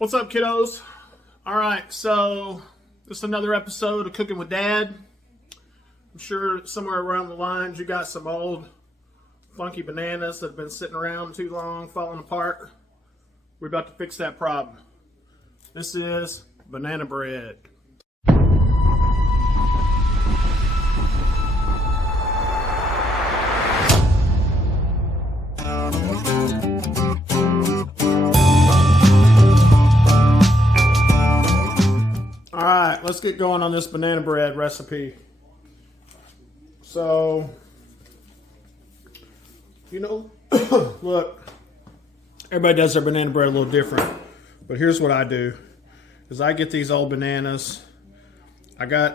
What's up, kiddos? All right, so this is another episode of Cooking with Dad. I'm sure somewhere around the lines you got some old funky bananas that have been sitting around too long, falling apart. We're about to fix that problem. This is banana bread. All right, let's get going on this banana bread recipe. So, look, everybody does their banana bread a little different, but here's what I do, is I get these old bananas. I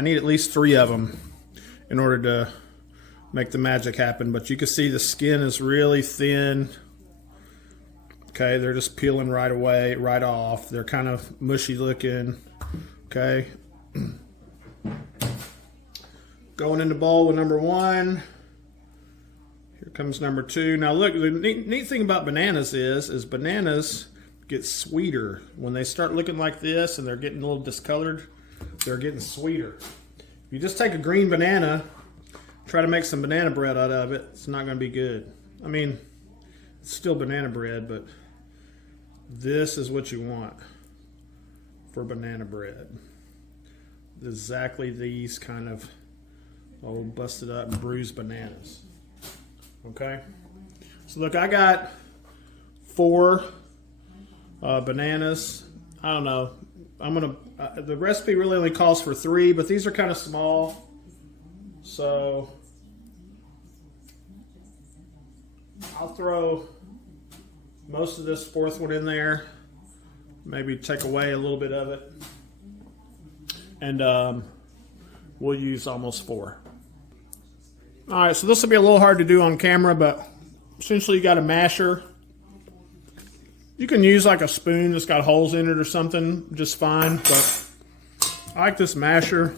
need at least 3 of them in order to make the magic happen, but you can see the skin is really thin. Okay, they're just peeling right away, right off. They're kind of mushy looking. Okay. Going in the bowl with number 1. Here comes number 2. Now look, the neat thing about bananas is bananas get sweeter. When they start looking like this and they're getting a little discolored, they're getting sweeter. If you just take a green banana, try to make some banana bread out of it, it's not going to be good. I mean, it's still banana bread, but this is what you want for banana bread. Exactly these kind of old busted up and bruised bananas. Okay, so look, I got 4 bananas. I don't know, the recipe really only calls for 3, but these are kind of small, so I'll throw most of this 4th one in there, maybe take away a little bit of it, and we'll use almost 4. All right, so this will be a little hard to do on camera, but essentially you got a masher. You can use like a spoon that's got holes in it or something, just fine, but I like this masher.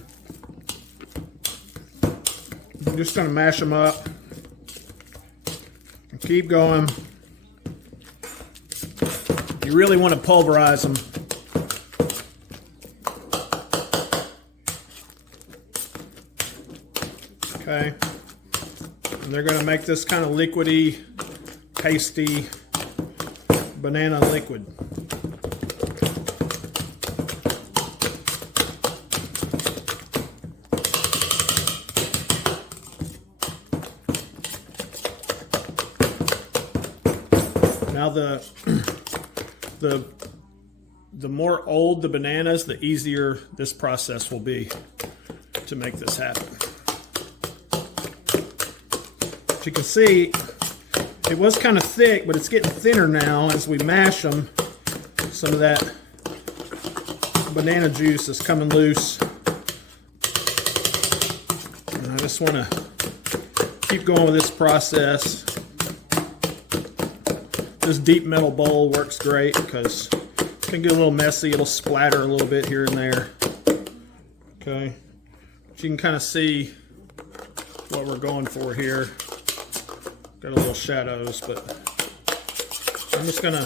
I'm just gonna mash them up and keep going. You really want to pulverize them. Okay. And they're going to make this kind of liquidy, pasty banana liquid. Now the more old the bananas, the easier this process will be to make this happen. As you can see, it was kind of thick, but it's getting thinner now as we mash them. Some of that banana juice is coming loose. And I just want to keep going with this process. This deep metal bowl works great because it can get a little messy. It'll splatter a little bit here and there. Okay, but you can kind of see what we're going for here. Got a little shadows, but I'm just gonna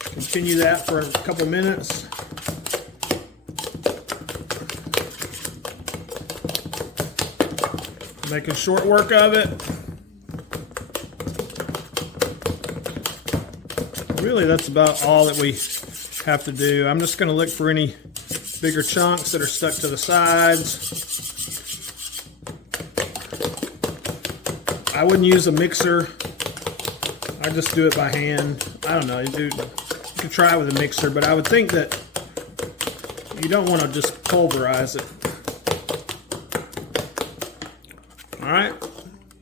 continue that for a couple minutes. Making short work of it. Really, that's about all that we have to do. I'm just going to look for any bigger chunks that are stuck to the sides. I wouldn't use a mixer. I just do it by hand. I don't know. You could try it with a mixer, but I would think that you don't want to just pulverize it. All right,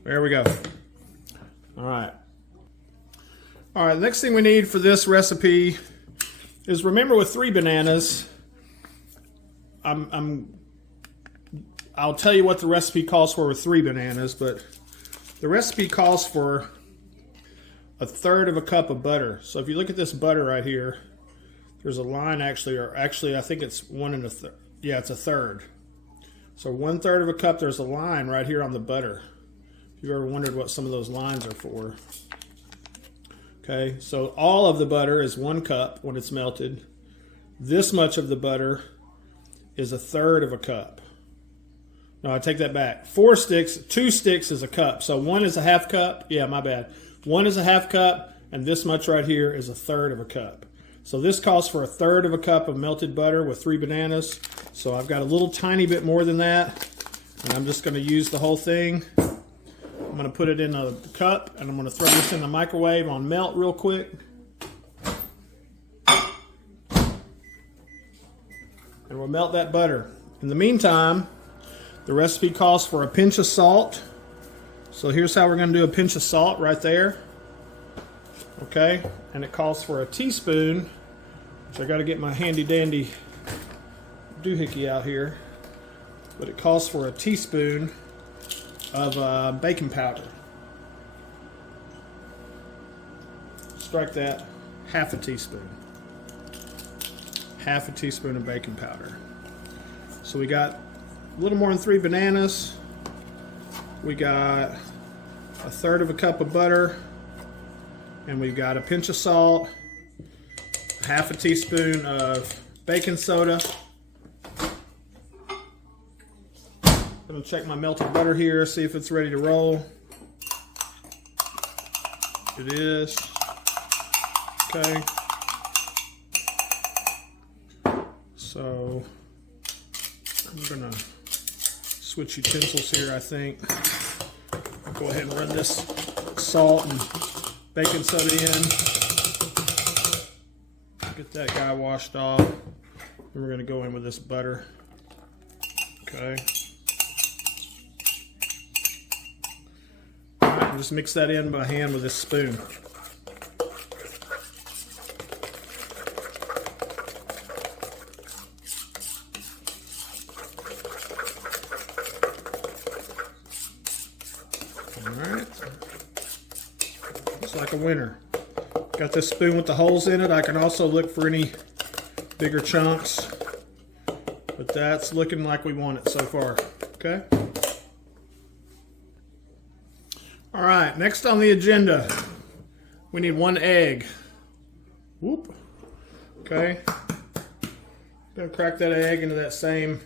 there we go. All right. All right, the next thing we need for this recipe is, remember, with 3 bananas, I'll tell you what the recipe calls for with 3 bananas, but the recipe calls for 1/3 cup of butter. So if you look at this butter right here, there's a line actually I think it's 1 1/3. Yeah, it's 1/3. So 1/3 cup, there's a line right here on the butter. If you've ever wondered what some of those lines are for. Okay, so all of the butter is 1 cup when it's melted. This much of the butter is 1/3 of a cup. No, I take that back. 4 sticks, 2 sticks is a cup. So 1 is a 1/2 cup. Yeah, my bad. 1 is a 1/2 cup, and this much right here is 1/3 of a cup. So this calls for 1/3 of a cup of melted butter with 3 bananas. So I've got a little tiny bit more than that, and I'm just going to use the whole thing. I'm going to put it in a cup, and I'm going to throw this in the microwave on melt real quick. And we'll melt that butter. In the meantime, the recipe calls for a pinch of salt. So here's how we're going to do a pinch of salt right there. Okay, and it calls for a teaspoon, which I got to get my handy dandy doohickey out here. But it calls for a teaspoon of baking powder. Strike that, 1/2 teaspoon. 1/2 teaspoon of baking powder. So we got a little more than 3 bananas. We got 1/3 of a cup of butter. And we've got a pinch of salt, 1/2 teaspoon of baking soda. I'm going to check my melted butter here, see if it's ready to roll. It is. Okay. So I'm going to switch utensils here, I think. I'll go ahead and run this salt and baking soda in. Get that guy washed off. Then we're going to go in with this butter. Okay. All right, just mix that in by hand with this spoon. Like a winner. Got this spoon with the holes in it. I can also look for any bigger chunks, but that's looking like we want it so far. Okay. All right, next on the agenda, we need 1 egg. Whoop. Okay. Gonna crack that egg into that same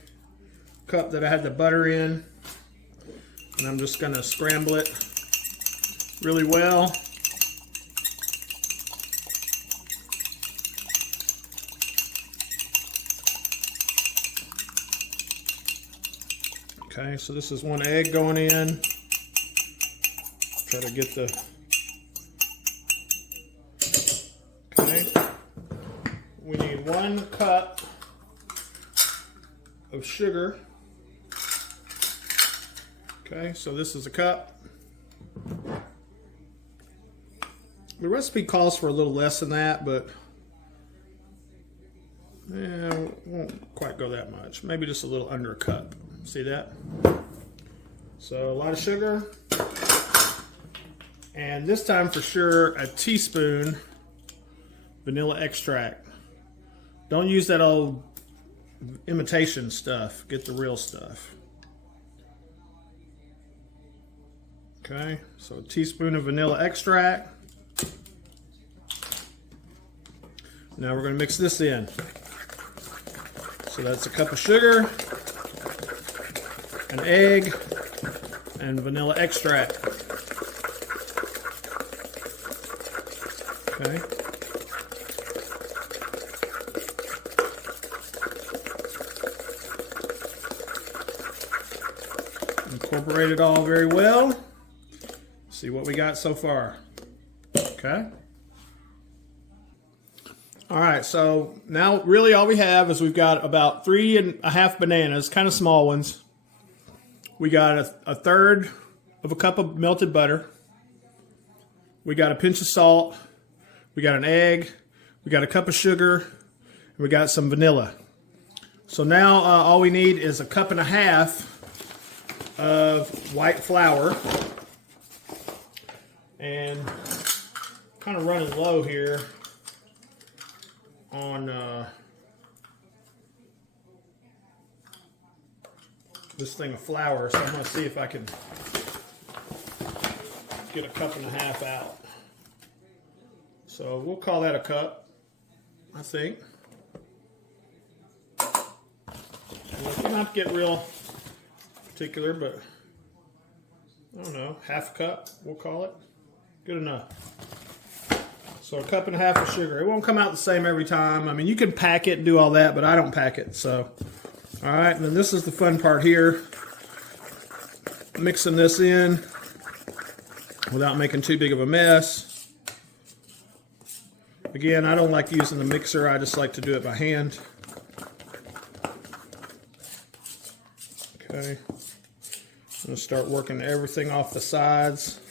cup that I had the butter in, and I'm just gonna scramble it really well. Okay, so this is 1 egg going in. Try to get the... Okay. We need 1 cup of sugar. Okay, so this is a cup. The recipe calls for a little less than that, but yeah, won't quite go that much. Maybe just a little under a cup. See that? So a lot of sugar, and this time for sure a teaspoon vanilla extract. Don't use that old imitation stuff. Get the real stuff. Okay, so a teaspoon of vanilla extract. Now we're going to mix this in. So that's a cup of sugar, an egg, and vanilla extract. Okay. Incorporate it all very well. See what we got so far. Okay. All right, so now really all we have is we've got about 3½ bananas, kind of small ones. We got a 1/3 of a cup of melted butter. We got a pinch of salt. We got an egg. We got a cup of sugar. And we got some vanilla. So now all we need is a 1½ cup of white flour. And kind of running low here on this thing of flour, so I'm going to see if I can get a 1½ cup out. So we'll call that a cup, I think. You don't have to get real particular, but I don't know, half a cup, we'll call it. Good enough. So a cup and a half of sugar. It won't come out the same every time. I mean, you can pack it and do all that, but I don't pack it. So, all right, and then this is the fun part here. Mixing this in without making too big of a mess. Again, I don't like using the mixer. I just like to do it by hand. Okay. I'm going to start working everything off the sides.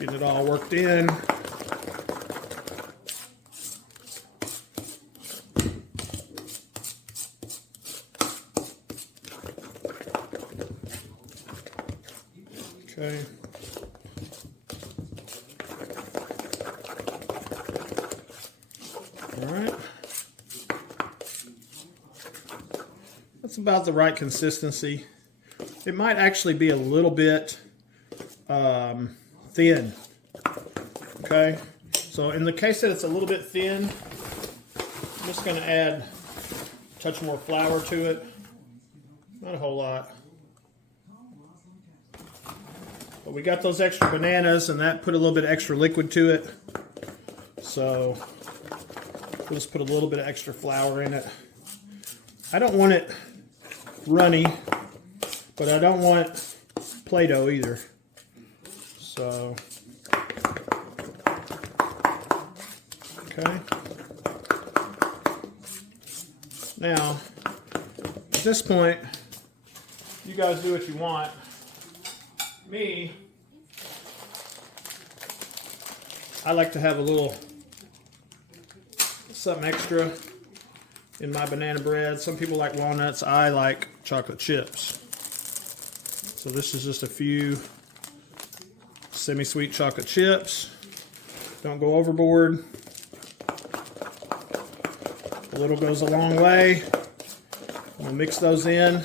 Getting it all worked in. Okay. All right. That's about the right consistency. It might actually be a little bit thin. Okay, so in the case that it's a little bit thin, I'm just going to add a touch more flour to it. Not a whole lot. But we got those extra bananas, and that put a little bit of extra liquid to it. So we'll just put a little bit of extra flour in it. I don't want it runny, but I don't want Play-Doh either. So, okay. Now, at this point, you guys do what you want. Me, I like to have a little something extra in my banana bread. Some people like walnuts. I like chocolate chips. So this is just a few semi-sweet chocolate chips. Don't go overboard. A little goes a long way. We'll mix those in.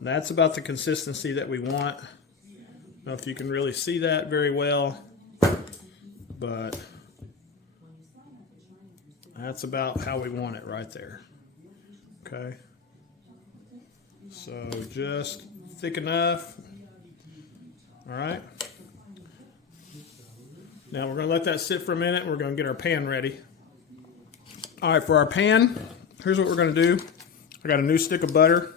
That's about the consistency that we want. I don't know if you can really see that very well, but that's about how we want it right there. Okay. So just thick enough. All right. Now we're going to let that sit for a minute. We're going to get our pan ready. All right, for our pan, here's what we're going to do. I got a new stick of butter.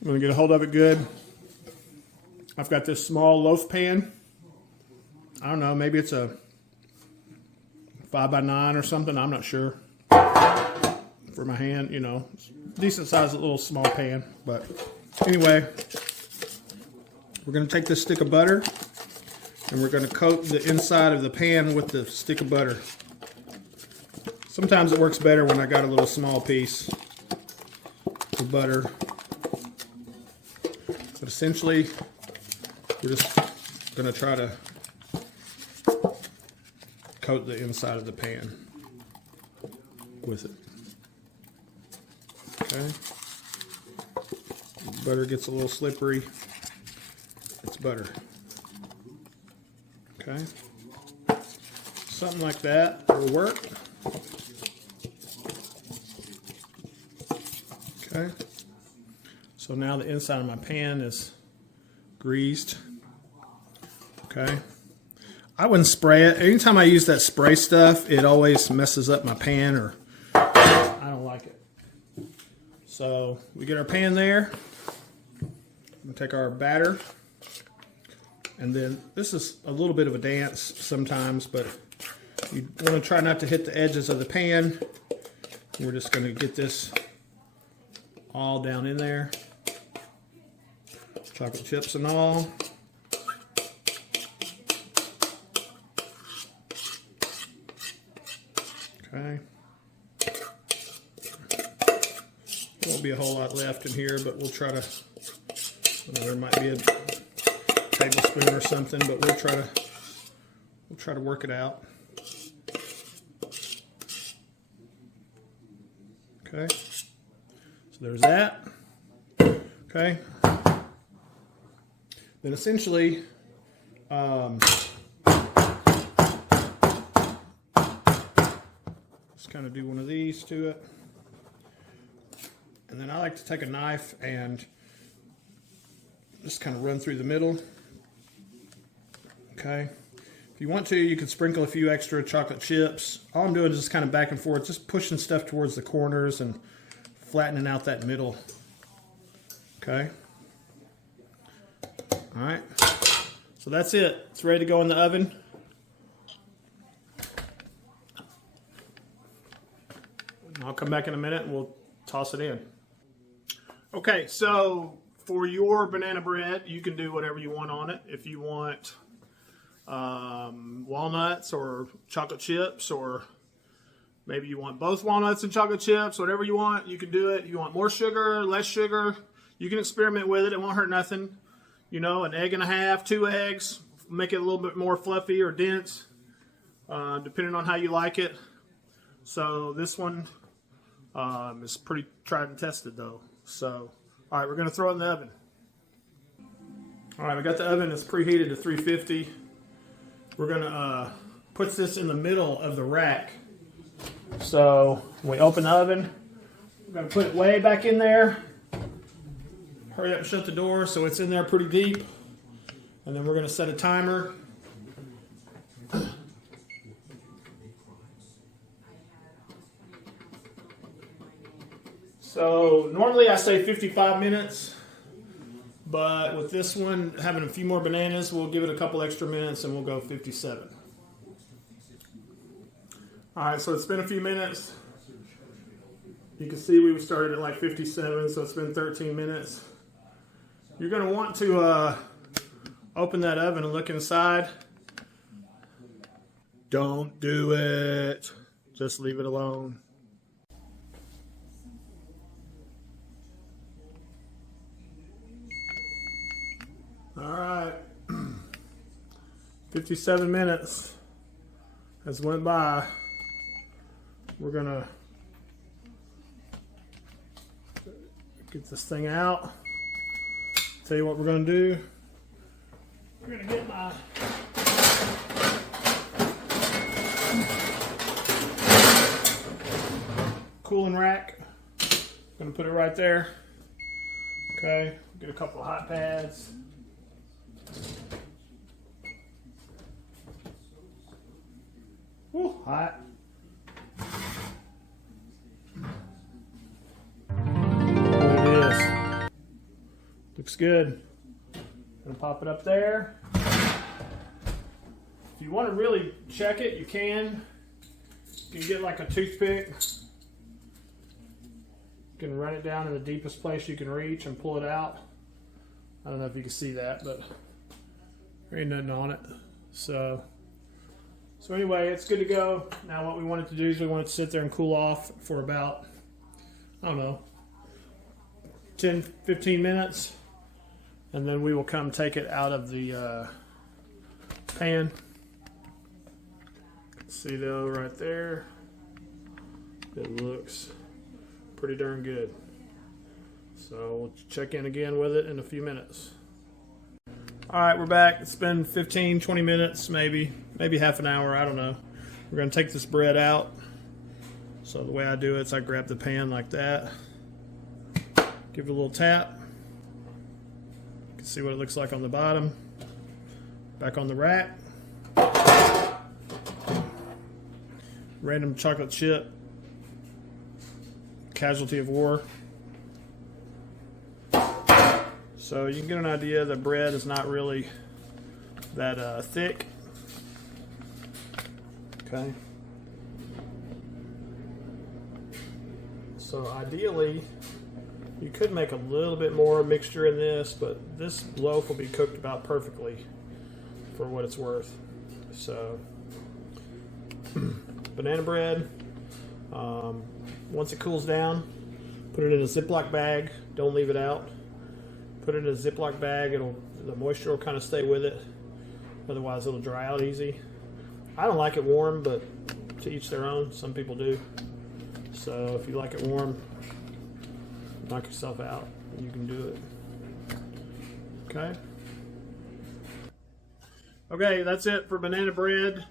I'm going to get a hold of it good. I've got this small loaf pan. I don't know, maybe it's a 5x9 or something. I'm not sure. For my hand, you know, decent sized little small pan. But anyway, we're going to take this stick of butter and we're going to coat the inside of the pan with the stick of butter. Sometimes it works better when I got a little small piece of butter. But essentially, we're just going to try to coat the inside of the pan with it. Okay. Butter gets a little slippery. It's butter. Okay. Something like that will work. Okay. So now the inside of my pan is greased. Okay. I wouldn't spray it. Anytime I use that spray stuff, it always messes up my pan, or I don't like it. So we get our pan there. We take our batter. And then this is a little bit of a dance sometimes, but you want to try not to hit the edges of the pan. We're just going to get this all down in there. Chocolate chips and all. Okay. Won't be a whole lot left in here, but we'll try to, there might be a tablespoon or something, but we'll try to work it out. Okay. So there's that. Okay. then essentially just kind of do one of these to it. And then I like to take a knife and just kind of run through the middle. Okay. If you want to, you could sprinkle a few extra chocolate chips. All I'm doing is just kind of back and forth, just pushing stuff towards the corners and flattening out that middle. Okay. All right. So that's it. It's ready to go in the oven. I'll come back in a minute and we'll toss it in. Okay, so for your banana bread, you can do whatever you want on it. If you want walnuts or chocolate chips, or maybe you want both walnuts and chocolate chips, whatever you want, you can do it. If you want more sugar, less sugar, you can experiment with it. It won't hurt nothing. You know, an egg and a half, 2 eggs, make it a little bit more fluffy or dense, depending on how you like it. So this one is pretty tried and tested though. So, all right, we're going to throw it in the oven. All right, we got the oven. It's preheated to 350. We're going to put this in the middle of the rack. So when we open the oven, we're going to put it way back in there. Hurry up and shut the door so it's in there pretty deep. And then we're going to set a timer. So normally I say 55 minutes, but with this one having a few more bananas, we'll give it a couple extra minutes and we'll go 57. All right, so it's been a few minutes. You can see we started at like 57, so it's been 13 minutes. You're going to want to open that oven and look inside. Don't do it. Just leave it alone. All right, 57 minutes has went by. We're gonna get this thing out. Tell you what we're gonna do. We're gonna get my cooling rack. Gonna put it right there. Okay, get a couple of hot pads. Woo, hot. There it is. Looks good. Gonna pop it up there. If you want to really check it, you can. You can get like a toothpick. You can run it down in the deepest place you can reach and pull it out. I don't know if you can see that, but there ain't nothing on it. So anyway, it's good to go. Now what we want it to do is we want it to sit there and cool off for about, I don't know, 10, 15 minutes. And then we will come take it out of the pan. See though, right there, it looks pretty darn good. So we'll check in again with it in a few minutes. All right, we're back. It's been 15, 20 minutes, maybe half an hour. I don't know. We're going to take this bread out. So the way I do it is I grab the pan like that. Give it a little tap. You can see what it looks like on the bottom. Back on the rack. Random chocolate chip. Casualty of war. So you can get an idea the bread is not really that thick. Okay. So ideally, you could make a little bit more mixture in this, but this loaf will be cooked about perfectly for what it's worth. So, banana bread, once it cools down, put it in a Ziploc bag. Don't leave it out. Put it in a Ziploc bag. The moisture will kind of stay with it. Otherwise, it'll dry out easy. I don't like it warm, but to each their own. Some people do. So if you like it warm, knock yourself out. You can do it. Okay. Okay, that's it for banana bread.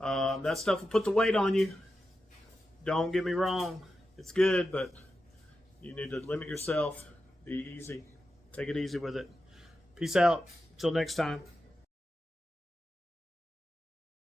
That stuff will put the weight on you. Don't get me wrong. It's good, but you need to limit yourself. Be easy. Take it easy with it. Peace out. Till next time.